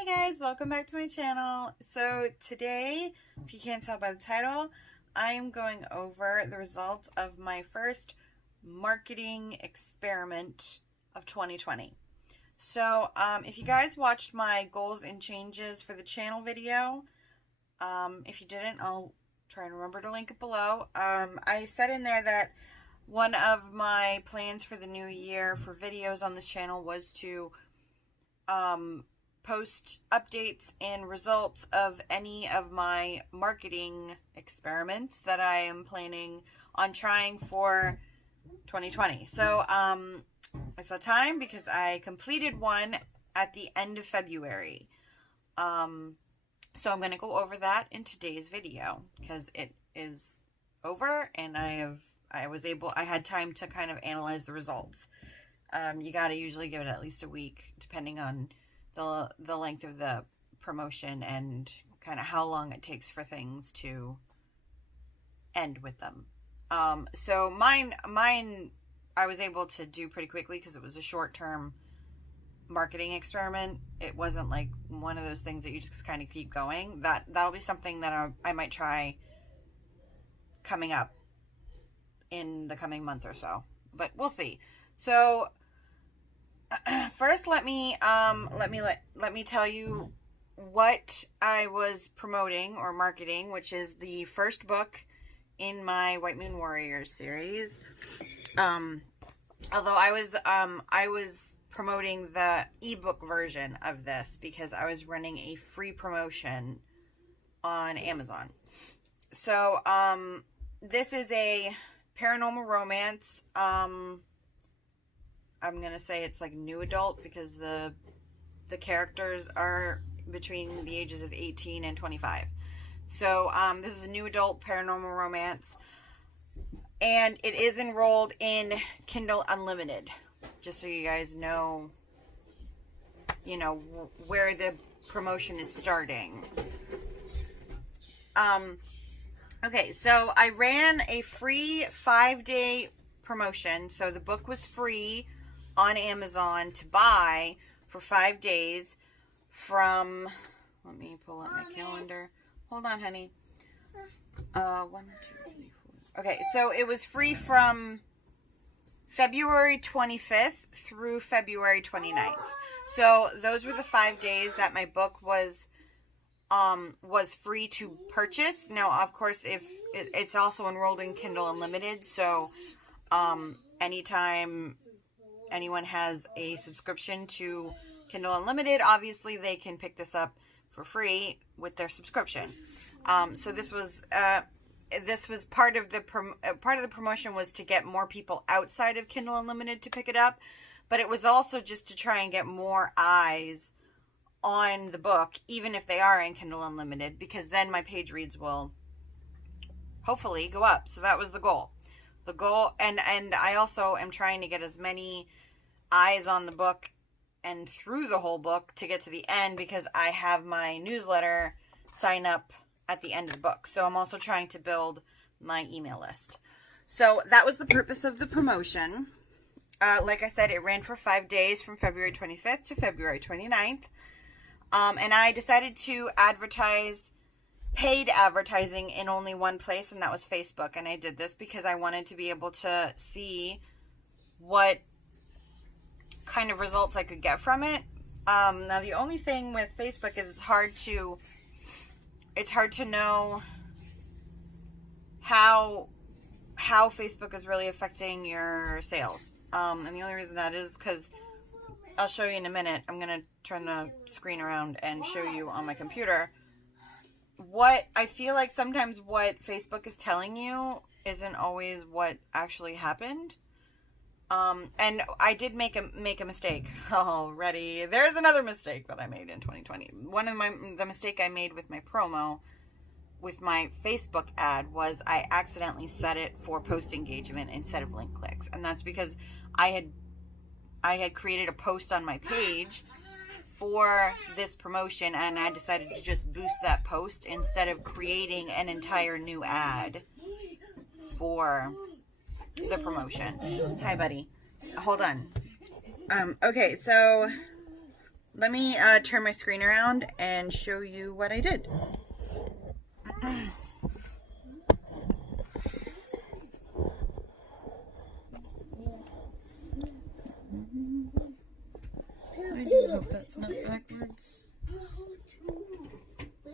Hey guys, welcome back to my channel. So today, if you can't tell by the title, I am going over the results of my first marketing experiment of 2020. So if you guys watched my goals and changes for the channel video, if you didn't, I'll try and remember to link it below. I said in there that one of my plans for the new year for videos on this channel was to post updates and results of any of my marketing experiments that I am planning on trying for 2020. So it's that time because I completed one at the end of February. So I'm going to go over that in today's video because it is over and I had time to kind of analyze the results. You got to usually give it at least a week depending on the length of the promotion and kind of how long it takes for things to end with them. So mine I was able to do pretty quickly because it was a short-term marketing experiment. It wasn't like one of those things that you just kind of keep going. That'll be something that I might try coming up in the coming month or so, but we'll see. So first, let me tell you what I was promoting or marketing, which is the first book in my White Moon Warriors series. Although I was promoting the ebook version of this because I was running a free promotion on Amazon. So this is a paranormal romance. I'm going to say it's like new adult because the characters are between the ages of 18 and 25. So this is a new adult paranormal romance. And it is enrolled in Kindle Unlimited. Just so you guys know, where the promotion is starting. Okay, so I ran a free 5-day promotion. So the book was free on Amazon to buy for 5 days from, let me pull up my calendar. Hold on, honey. 1, 2, 3, 4. Okay, so it was free from February 25th through February 29th. So those were the 5 days that my book was free to purchase. Now, of course, if it's also enrolled in Kindle Unlimited, so anytime anyone has a subscription to Kindle Unlimited, obviously they can pick this up for free with their subscription. So this was part of the promotion was to get more people outside of Kindle Unlimited to pick it up, but it was also just to try and get more eyes on the book, even if they are in Kindle Unlimited, because then my page reads will hopefully go up. So that was the goal. And I also am trying to get as many eyes on the book and through the whole book to get to the end because I have my newsletter sign up at the end of the book. So I'm also trying to build my email list. So that was the purpose of the promotion. Like I said, it ran for 5 days from February 25th to February 29th. And I decided to advertise paid advertising in only one place, and that was Facebook. And I did this because I wanted to be able to see what kind of results I could get from it. Now the only thing with Facebook is it's hard to know how Facebook is really affecting your sales. And the only reason that is because I'll show you in a minute. I'm going to turn the screen around and show you on my computer. What I feel like sometimes what Facebook is telling you isn't always what actually happened. And I did make a mistake already. There's another mistake that I made in 2020. The mistake I made with my promo, with my Facebook ad, was I accidentally set it for post engagement instead of link clicks. And that's because I had created a post on my page for this promotion, and I decided to just boost that post instead of creating an entire new ad for the promotion. Hi, buddy. Hold on. Okay, so let me turn my screen around and show you what I did. I do hope that's not backwards.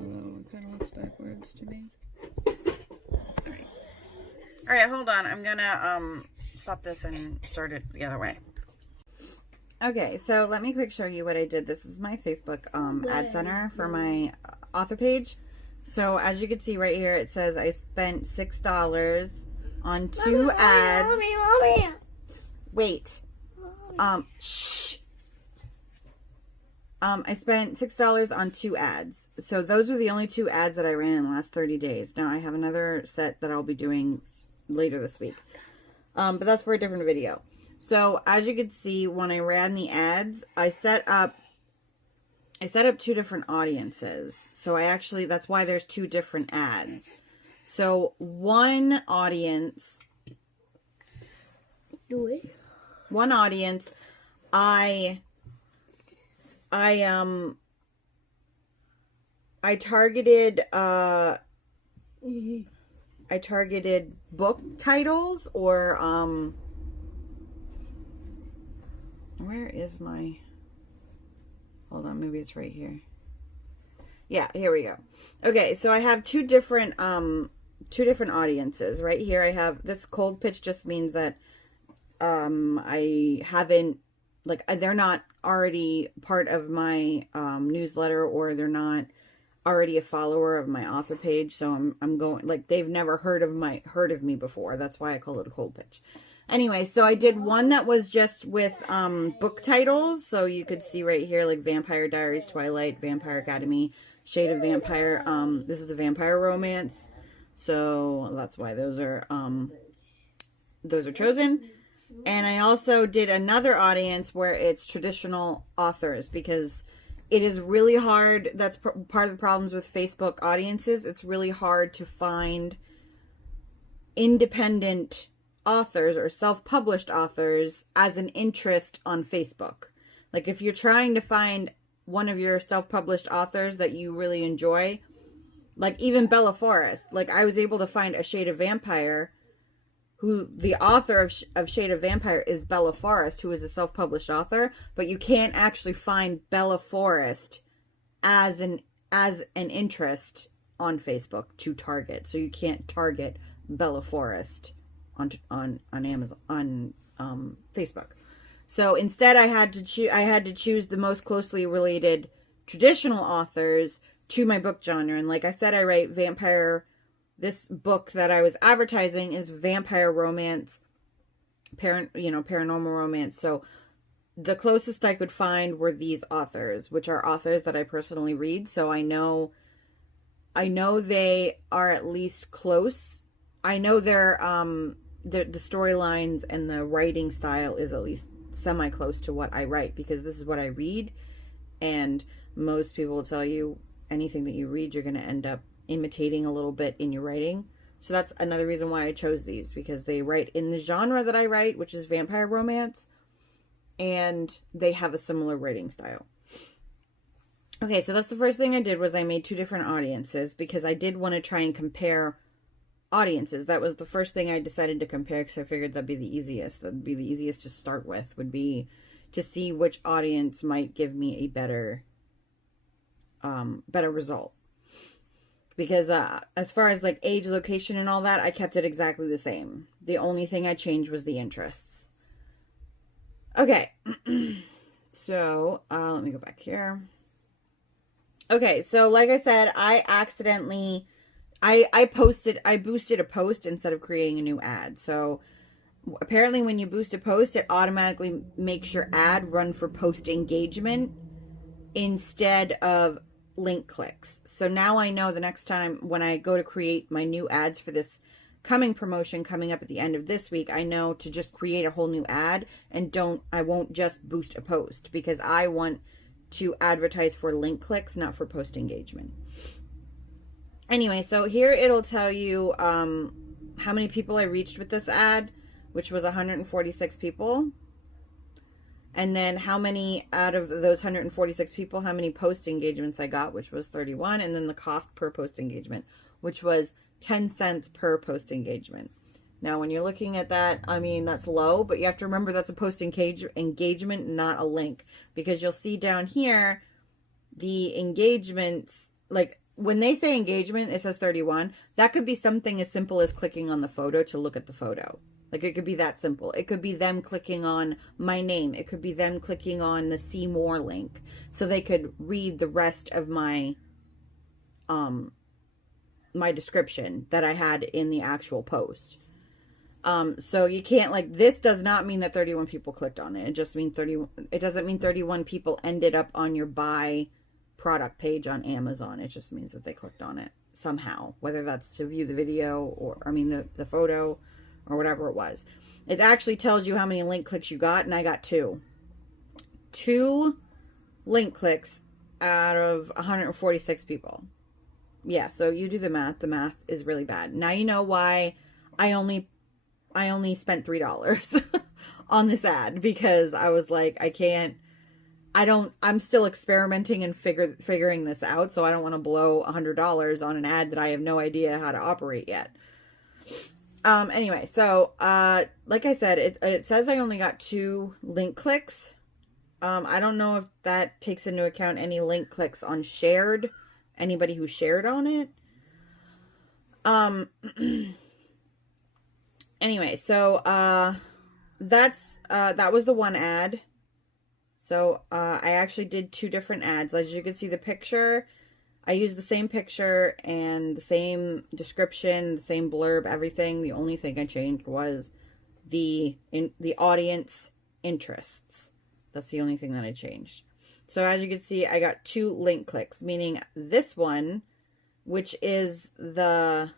Oh, it kind of looks backwards to me. Alright, hold on. I'm gonna stop this and sort it the other way. Okay, so let me quick show you what I did. This is my Facebook ad center for my author page. So as you can see right here, it says I spent $6 on two ads. Mommy. Wait. Shh. I spent $6 on 2 ads. So those were the only 2 ads that I ran in the last 30 days. Now I have another set that I'll be doing later this week. But that's for a different video. So as you can see, when I ran the ads, I set up 2 different audiences. So that's why there's 2 different ads. So one audience, I targeted book titles, or where is my, hold on, maybe it's right here. Yeah, here we go. Okay, so I have two different audiences. Right here I have this cold pitch, just means that I haven't, like, they're not already part of my newsletter, or they're not already a follower of my author page. So I'm going, like, they've never heard of me before. That's why I call it a cold pitch. Anyway, so I did one that was just with book titles. So you could see right here, like Vampire Diaries, Twilight, Vampire Academy, Shade of Vampire. This is a vampire romance. So that's why those are chosen. And I also did another audience where it's traditional authors, because it is really hard. That's part of the problems with Facebook audiences. It's really hard to find independent authors or self-published authors as an interest on Facebook. Like, if you're trying to find one of your self-published authors that you really enjoy, like even Bella Forrest, like I was able to find A Shade of Vampire, who the author of Shade of Vampire is Bella Forrest, who is a self-published author, but you can't actually find Bella Forrest as an interest on Facebook to target. So you can't target Bella Forrest on Amazon, on Facebook. So instead I had to choose the most closely related traditional authors to my book genre. And like I said, I write vampire. This book that I was advertising is vampire romance, paranormal romance. So the closest I could find were these authors, which are authors that I personally read. So I know they are at least close. I know they're the storylines and the writing style is at least semi-close to what I write, because this is what I read. And most people will tell you anything that you read, you're going to end up imitating a little bit in your writing. So that's another reason why I chose these, because they write in the genre that I write, which is vampire romance, and they have a similar writing style. Okay, so that's the first thing I did, was I made 2 different audiences, because I did want to try and compare audiences. That was the first thing I decided to compare, because I figured that'd be the easiest. That'd be the easiest to start with, would be to see which audience might give me a better result. Because as far as like age, location, and all that, I kept it exactly the same. The only thing I changed was the interests. Okay. So, let me go back here. Okay, so like I said, I accidentally, I boosted a post instead of creating a new ad. So apparently when you boost a post, it automatically makes your ad run for post engagement instead of link clicks. So now I know the next time when I go to create my new ads for this coming promotion coming up at the end of this week, I know to just create a whole new ad, and I won't just boost a post, because I want to advertise for link clicks, not for post engagement. Anyway, so here it'll tell you how many people I reached with this ad, which was 146 people. And then how many out of those 146 people, how many post engagements I got, which was 31. And then the cost per post engagement, which was 10 cents per post engagement. Now, when you're looking at that, I mean, that's low, but you have to remember that's a post engagement, not a link. Because you'll see down here, the engagements, like when they say engagement, it says 31. That could be something as simple as clicking on the photo to look at the photo. Like, it could be that simple. It could be them clicking on my name. It could be them clicking on the see more link so they could read the rest of my my description that I had in the actual post. So you can't, like, this does not mean that 31 people clicked on it. It just means it doesn't mean 31 people ended up on your buy product page on Amazon. It just means that they clicked on it somehow, whether that's to view the video or, I mean, the photo, or whatever it was. It actually tells you how many link clicks you got, and I got 2. 2 link clicks out of 146 people. Yeah, so you do the math. The math is really bad. Now you know why I only spent $3 on this ad, because I was like, I'm still experimenting and figuring this out, so I don't want to blow $100 on an ad that I have no idea how to operate yet. Anyway, so, like I said, it says I only got 2 link clicks. I don't know if that takes into account any link clicks on shared, anybody who shared on it. Anyway, so, that was the one ad. So, I actually did 2 different ads. As you can see the picture, I used the same picture and the same description, the same blurb, everything. The only thing I changed was the audience interests. That's the only thing that I changed. So as you can see, I got 2 link clicks, meaning this one, which is the,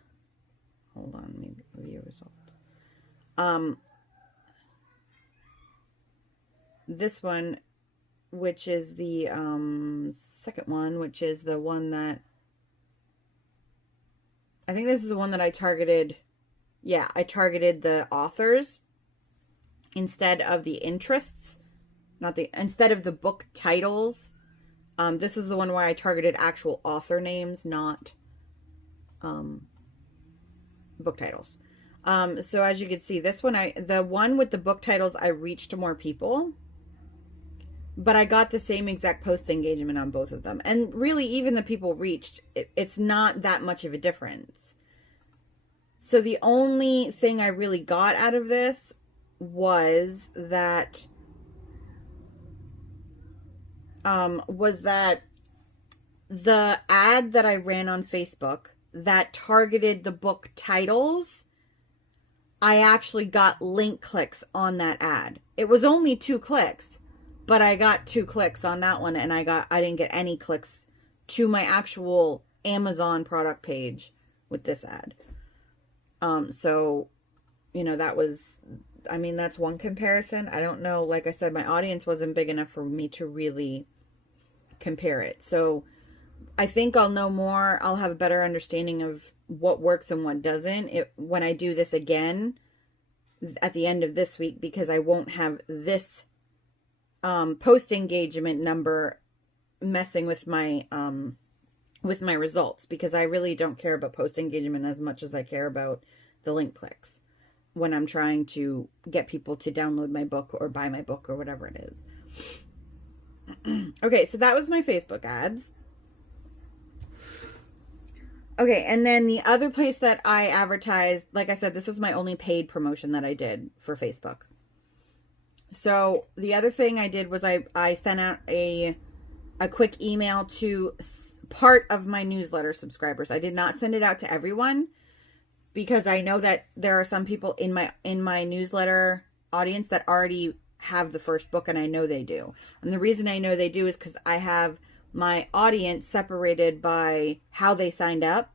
hold on, maybe view result. This one, which is the second one, which is the one that, I think this is the one that I targeted. Yeah, I targeted the authors instead of the interests, instead of the book titles. This was the one where I targeted actual author names, not book titles. So as you can see, this one, the one with the book titles, I reached more people. But I got the same exact post engagement on both of them. And really, even the people reached, it's not that much of a difference. So the only thing I really got out of this was that, the ad that I ran on Facebook that targeted the book titles, I actually got link clicks on that ad. It was only 2 clicks. But I got 2 clicks on that one, and I didn't get any clicks to my actual Amazon product page with this ad. So, you know, that's one comparison. I don't know. Like I said, my audience wasn't big enough for me to really compare it. So I think I'll know more. I'll have a better understanding of what works and what doesn't when I do this again at the end of this week, because I won't have this post engagement number messing with my results, because I really don't care about post engagement as much as I care about the link clicks when I'm trying to get people to download my book or buy my book or whatever it is. Okay, so that was my Facebook ads. Okay, and then the other place that I advertised, like I said, this was my only paid promotion that I did for Facebook. So the other thing I did was I sent out a quick email to part of my newsletter subscribers. I did not send it out to everyone, because I know that there are some people in my newsletter audience that already have the first book, and I know they do. And the reason I know they do is because I have my audience separated by how they signed up.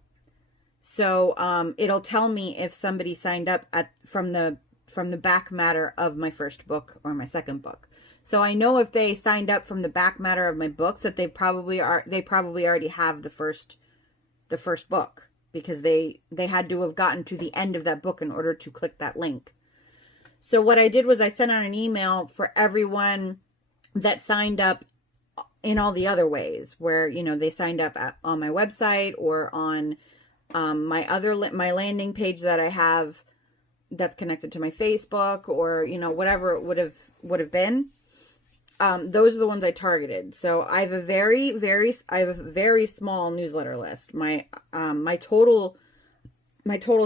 So it'll tell me if somebody signed up from the back matter of my first book or my second book. So I know if they signed up from the back matter of my books that they probably already have the first book, because they had to have gotten to the end of that book in order to click that link. So what I did was I sent out an email for everyone that signed up in all the other ways where, they signed up on my website or on my landing page that I have that's connected to my Facebook, or, whatever it would have been. Those are the ones I targeted. So I have a very small newsletter list. My total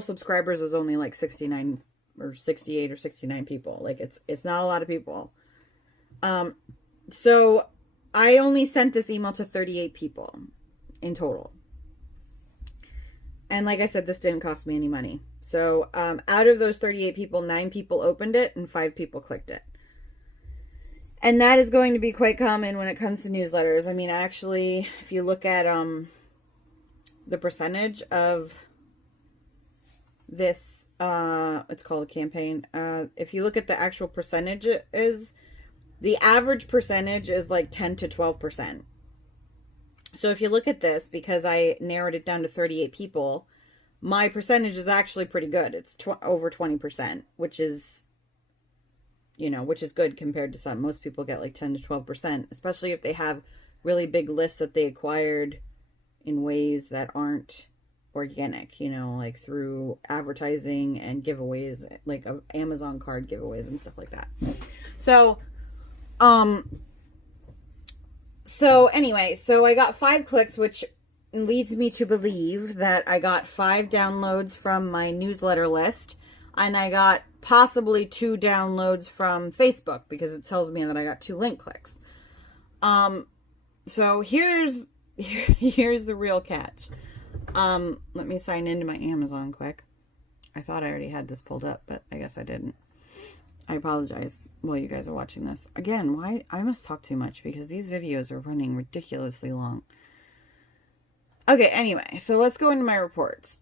subscribers is only like 69 or 68 or 69 people. Like it's not a lot of people. So I only sent this email to 38 people in total. And like I said, this didn't cost me any money. So out of those 38 people, 9 people opened it and 5 people clicked it. And that is going to be quite common when it comes to newsletters. I mean, actually, if you look at the percentage of this, it's called a campaign. If you look at the actual percentages, the average percentage is like 10 to 12%. So if you look at this, because I narrowed it down to 38 people, my percentage is actually pretty good. It's over 20%, which is good compared to some. Most people get like 10 to 12%, especially if they have really big lists that they acquired in ways that aren't organic, like through advertising and giveaways, like Amazon card giveaways and stuff like that. So anyway, so I got 5 clicks, which leads me to believe that I got 5 downloads from my newsletter list, and I got possibly 2 downloads from Facebook, because it tells me that I got 2 link clicks. So here's the real catch. Let me sign into my Amazon quick. I thought I already had this pulled up, but I guess I didn't. I apologize while you guys are watching this. Again, why I must talk too much, because these videos are running ridiculously long. Okay, anyway, so let's go into my reports.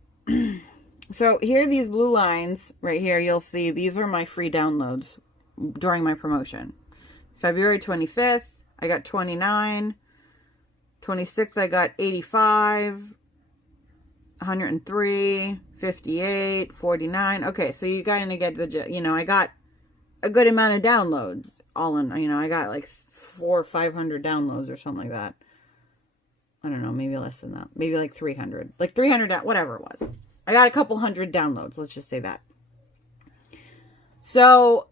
So here are these blue lines right here. You'll see these are my free downloads during my promotion. February 25th, I got 29. 26th, I got 85. 103. 58. 49. Okay, so you kind of get the, I got a good amount of downloads all in, I got like 400 or 500 downloads or something like that. I don't know, maybe less than that. Maybe like 300. Like 300, whatever it was. I got a couple hundred downloads, let's just say that. So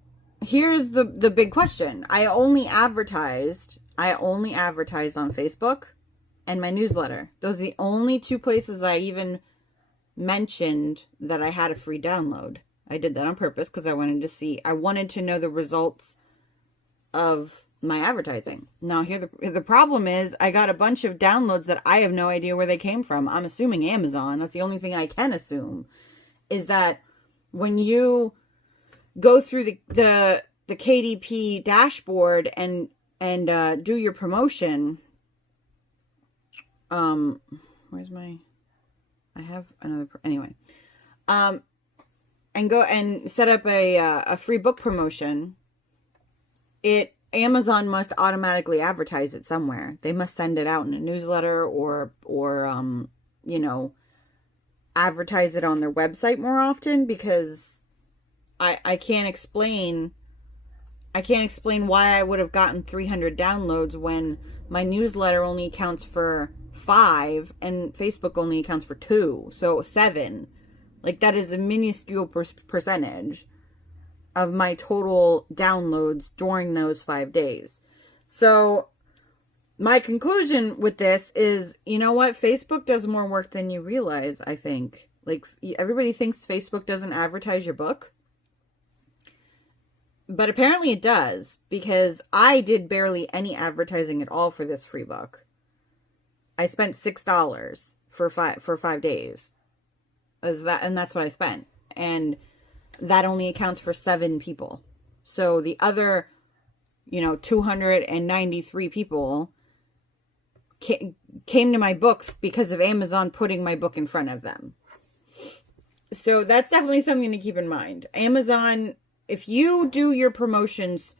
here's the big question. I only advertised on Facebook and my newsletter. Those are the only 2 places I even mentioned that I had a free download. I did that on purpose because I wanted to know the results of my advertising. Now here the problem is I got a bunch of downloads that I have no idea where they came from. I'm assuming Amazon. That's the only thing I can assume, is that when you go through the KDP dashboard and do your promotion, where's my, I have another, anyway, and go and set up a free book promotion, Amazon must automatically advertise it somewhere. They must send it out in a newsletter or advertise it on their website more often, because I can't explain why I would have gotten 300 downloads when my newsletter only accounts for 5 and Facebook only accounts for 2. So 7. Like, that is a minuscule percentage of my total downloads during those 5 days. So my conclusion with this is, you know what? Facebook does more work than you realize, I think. Like, everybody thinks Facebook doesn't advertise your book. But apparently it does, because I did barely any advertising at all for this free book. I spent $6 for 5 days. And that's what I spent. And that only accounts for 7 people. So the other, 293 people came to my book because of Amazon putting my book in front of them. So that's definitely something to keep in mind. Amazon, if you do your promotions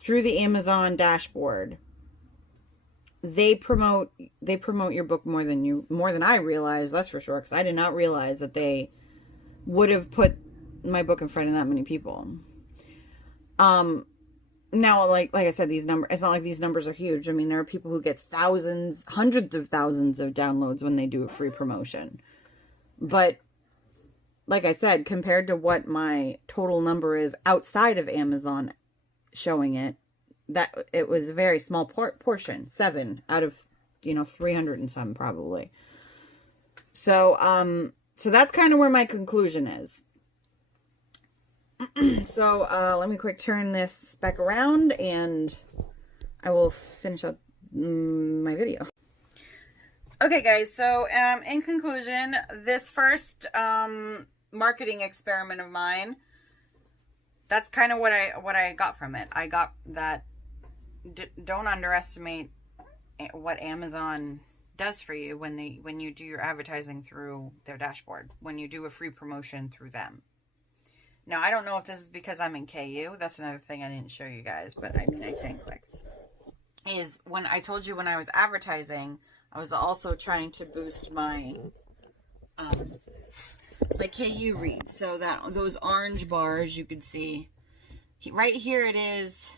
through the Amazon dashboard, they promote your book more than I realized, that's for sure, because I did not realize that they would have put my book in front of that many people. now, like I said, these numbers, it's not like these numbers are huge. I mean, there are people who get thousands, hundreds of thousands of downloads when they do a free promotion. But like I said, compared to what my total number is outside of Amazon showing it, that it was a very small portion, 7 out of, 300 and some probably. So, so that's kind of where my conclusion is. So, let me quick turn this back around and I will finish up my video. Okay, guys, so, in conclusion, this first, marketing experiment of mine, that's kind of what I got from it. I got that don't underestimate what Amazon does for you when you do your advertising through their dashboard, when you do a free promotion through them. Now, I don't know if this is because I'm in KU. That's another thing I didn't show you guys, but I mean, I can click. Is when I told you when I was advertising, I was also trying to boost my KU reads. So that those orange bars you could see. Right here it is.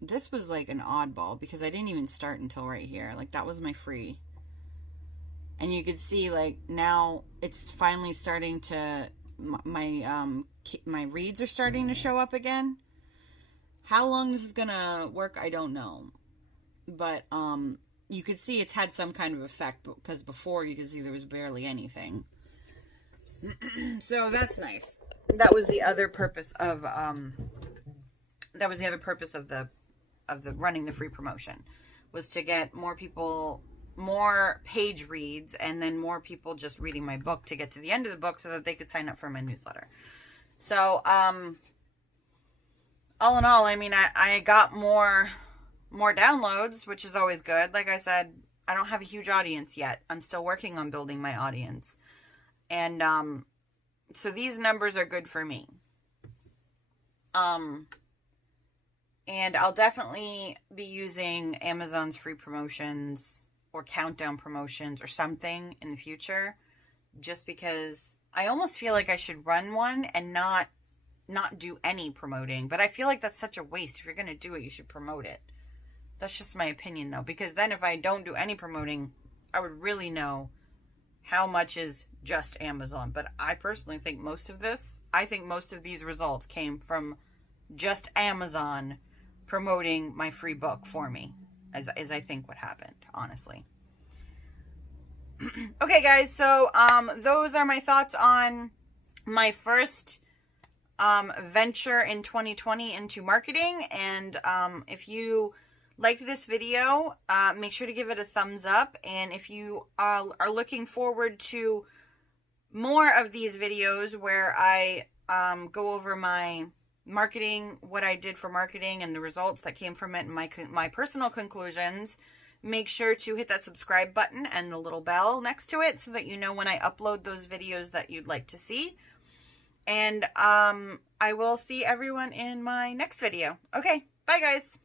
This was like an oddball because I didn't even start until right here. Like that was my free. And you could see like now it's finally starting to, my reads are starting to show up again. How long this is gonna work, I don't know. But you could see it's had some kind of effect because before you could see there was barely anything. So that's nice. That was the other purpose of the running the free promotion, was to get more people, more page reads, and then more people just reading my book to get to the end of the book so that they could sign up for my newsletter. So all in all, I mean, I got more downloads, which is always good. Like I said, I don't have a huge audience yet. I'm still working on building my audience. And so these numbers are good for me. And I'll definitely be using Amazon's free promotions or countdown promotions or something in the future, just because I almost feel like I should run one and not do any promoting. But I feel like that's such a waste. If you're going to do it, you should promote it. That's just my opinion, though, because then if I don't do any promoting, I would really know how much is just Amazon. But I personally think most of these results came from just Amazon promoting my free book for me, as I think what happened, honestly. Okay, guys, so those are my thoughts on my first venture in 2020 into marketing. And if you liked this video, make sure to give it a thumbs up. And if you are looking forward to more of these videos where I go over my marketing, what I did for marketing and the results that came from it, and my personal conclusions, make sure to hit that subscribe button and the little bell next to it so that you know when I upload those videos that you'd like to see. And I will see everyone in my next video. Okay, bye guys.